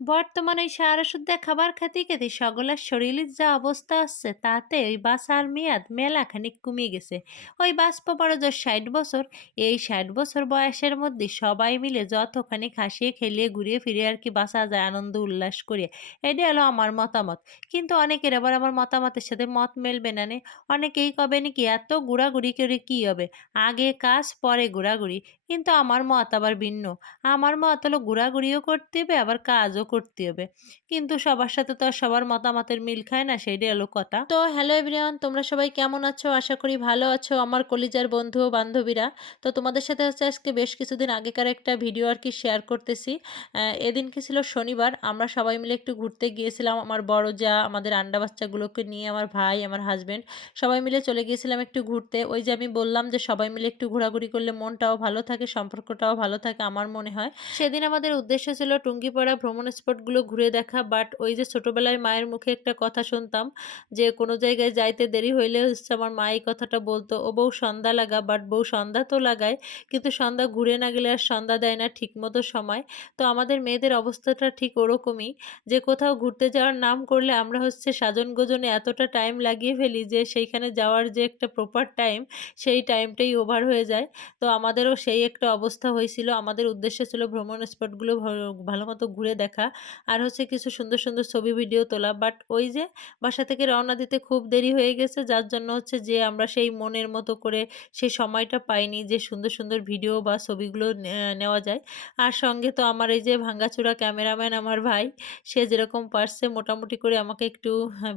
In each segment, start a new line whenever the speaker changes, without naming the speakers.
বর্তমানে ওই সার ওষুধ দিয়ে খাবার খেতে খেতে সকলের শরীরের যা অবস্থা হচ্ছে তাতে ওই বাঁচার মেয়াদ মেলাখানিক কমে গেছে। ওই বাষ্প বড় যে ষাট বছর, এই ষাট বছর বয়সের মধ্যে সবাই মিলে যতখানি খাসিয়ে খেলিয়ে ঘুরিয়ে ফিরে আর কি বাঁচা যায় আনন্দ উল্লাস করে এটা হলো আমার মতামত। কিন্তু অনেকের আবার আমার মতামতের সাথে মত মেলবে না নে। অনেকেই কবে নাকি এত ঘোরাঘুরি করে কী হবে? আগে কাজ, পরে ঘোরাঘুরি। কিন্তু আমার মত আবার ভিন্ন। আমার মত হলো ঘোরাঘুরিও করতে হবে, আবার কাজও করতে হবে। কিন্তু সবার সাথে তো আর সবার মতামতের মিল খায় না সেইটাই হলো কথা। তো হ্যালো এভরিওয়ান তোমরা সবাই কেমন আছো? আশা করি ভালো আছো আমার কলিজার বন্ধু বান্ধবীরা। তো তোমাদের সাথে হচ্ছে আজকে বেশ কিছুদিন আগেকার একটা ভিডিও আর কি শেয়ার করতেছি। এদিন কি ছিল শনিবার, আমরা সবাই মিলে একটু ঘুরতে গিয়েছিলাম আমার বড় যা, আমাদের আন্ডা বাচ্চাগুলোকে নিয়ে, আমার ভাই, আমার হাজব্যান্ড সবাই মিলে চলে গিয়েছিলাম একটু ঘুরতে। ওই যে আমি বললাম যে সবাই মিলে একটু ঘোরাঘুরি করলে মনটাও ভালো থাকে, সম্পর্কটাও ভালো থাকে, আমার মনে হয়। সেদিন আমাদের উদ্দেশ্য ছিল টুঙ্গিপাড়া ভ্রমণ স্পটগুলো ঘুরে দেখা বাট ওই যে ছোটোবেলায় মায়ের মুখে একটা কথা শুনতাম যে, কোনো জায়গায় যাইতে দেরি হইলে হচ্ছে আমার মা এই কথাটা বলতো, ও বউ সন্ধ্যা লাগা বাট বউ সন্ধ্যা তো লাগায়, কিন্তু সন্ধ্যা ঘুরে না গেলে আর সন্ধ্যা দেয় না ঠিক মতো সময়। তো আমাদের মেয়েদের অবস্থাটা ঠিক ওরকমই, যে কোথাও ঘুরতে যাওয়ার নাম করলে আমরা হচ্ছে সাজন গোজনে এতটা টাইম লাগিয়ে ফেলি যে, সেইখানে যাওয়ার যে একটা প্রপার টাইম সেই টাইমটাই ওভার হয়ে যায়। তো আমাদেরও সেই একটা অবস্থা হয়েছিল, আমাদের উদ্দেশ্য ছিল ভ্রমণ স্পটগুলো ভালো মতো ঘুরে দেখা। আর হচ্ছে কিছু সুন্দর সুন্দর ছবি, ভিডিও তোলা। বাট ওই যে বাসা থেকে রওনা দিতে খুব দেরি হয়ে গেছে, যার জন্য হচ্ছে যে আমরা সেই মনের মতো করে সেই সময়টা পাইনি যে সুন্দর সুন্দর ভিডিও বা ছবিগুলো নেওয়া যায়। আর সঙ্গে তো আমার এই যে ভাঙ্গাচোরা ক্যামেরাম্যান আমার ভাই, সে যেরকম পারছে মোটামুটি করে আমাকে একটু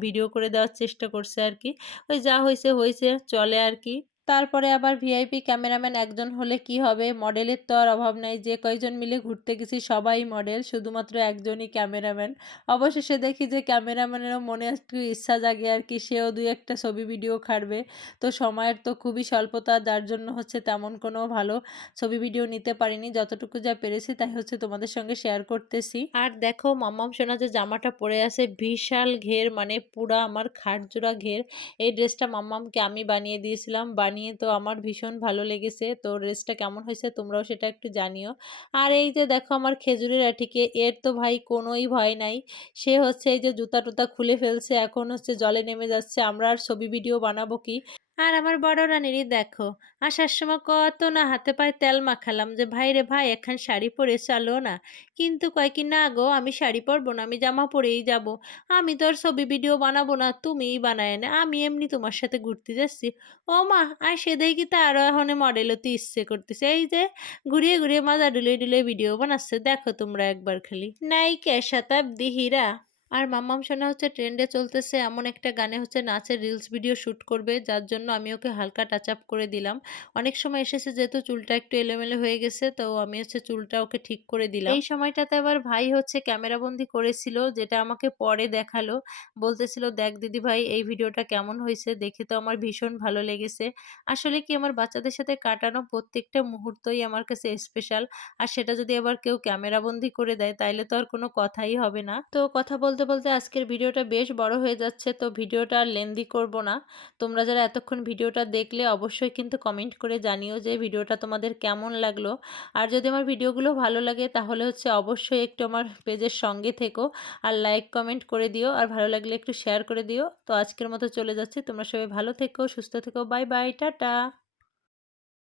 ভিডিও করে দেওয়ার চেষ্টা করছে আর কি। ওই যা হয়েছে হয়েছে চলে আর কি। তারপরে আবার ভিআইপি ক্যামেরাম্যান একজন হলে কি হবে? মডেলের তো আর অভাব নাই, যে কয়জন মিলে ঘুরতে গেছি সবাই মডেল, শুধুমাত্র একজনই ক্যামেরাম্যান। অবশেষে দেখি যে ক্যামেরাম্যানেরও মনে একটু ইচ্ছা জাগে আর কি, সেও দুই একটা ছবি, ভিডিও খাটবে। তো সময়ের তো খুবই স্বল্পতা, যার জন্য হচ্ছে তেমন কোনো ভালো ছবি, ভিডিও নিতে পারিনি। যতটুকু যা পেরেছি তাই হচ্ছে তোমাদের সঙ্গে শেয়ার করতেছি। আর দেখো, মাম্মাম সোনা যে জামাটা পরে আছে, বিশাল ঘের মানে পুরা আমার খাটজোড়া ঘের। এই ড্রেসটা মাম্মামকে আমি বানিয়ে দিয়েছিলাম, বানিয়ে বানিয়ে তো আমার ভীষণ ভালো লেগেছে। তো ড্রেসটা কেমন হয়েছে তোমরাও সেটা একটু জানিও। আর এই যে দেখো আমার খেজুরের আঠিকে এর তো ভাই কোনোই ভয় নাই। সে হচ্ছে এই যে জুতা টুতা খুলে ফেলছে, এখন হচ্ছে জলে নেমে যাচ্ছে। আমরা আর ছবি, ভিডিও বানাবো কি? আর আমার বড় রানীরই দেখো। আসার সময় কত না হাতে পায়ে তেল মাখালাম যে, ভাই রে ভাই, এখন শাড়ি পরে চালো না। কিন্তু কয় কি, না গো, আমি শাড়ি পরবো না, আমি জামা পরেই যাব। আমি তো আর ছবি, ভিডিও বানাবো না, তুমিই বানায় না আমি এমনি তোমার সাথে ঘুরতে যাচ্ছি। ও মা, আর সে দেখি তো আরও এখন মডেলও তো ইচ্ছে করতেছে। এই যে, ঘুরিয়ে ঘুরিয়ে মাজা ডুলে ডুলে ভিডিও বানাচ্ছে। দেখো তোমরা একবার খালি। নাইকে শতাব্দী হীরা। আর মাম্মাম সোনা হচ্ছে ট্রেন্ডে চলতেছে, এমন একটা গানে হচ্ছে নাচের রিলস ভিডিও শ্যুট করবে, যার জন্য আমি ওকে হালকা টাচ আপ করে দিলাম। অনেক সময় এসেছে যেহেতু চুলটা একটু এলোমেলো হয়ে গেছে, তো আমি হচ্ছে চুলটা ওকে ঠিক করে দিলাম। এই সময়টাতে আবার ভাই হচ্ছে ক্যামেরাবন্দি করেছিল, যেটা আমাকে পরে দেখাল। বলতেছিল, দেখ দিদি ভাই, এই ভিডিওটা কেমন হয়েছে? দেখে তো আমার ভীষণ ভালো লেগেছে। আসলে কি আমার বাচ্চাদের সাথে কাটানো প্রত্যেকটা মুহূর্তই আমার কাছে স্পেশাল আর সেটা যদি আবার কেউ ক্যামেরাবন্দি করে দেয়, তাইলে তো আর কোনো কথাই হবে না। তো কথা বলতে বলতে বলতে আজকের ভিডিওটা বেশ বড় হয়ে যাচ্ছে, তো ভিডিওটা আর লেন্দি করব না। তোমরা যারা এতক্ষণ ভিডিওটা দেখলে অবশ্যই কিন্তু কমেন্ট করে জানিও যে ভিডিওটা তোমাদের কেমন লাগল। আর যদি আমার ভিডিওগুলো ভালো লাগে তাহলে হচ্ছে অবশ্যই একটু আমার পেজের সঙ্গে থেকো আর লাইক কমেন্ট করে দিও। আর ভালো লাগলে একটু শেয়ার করে দিও। তো আজকের মতো চলে যাচ্ছি। তোমরা সবাই ভালো থেকো, সুস্থ থেকো। Bye bye ta-ta.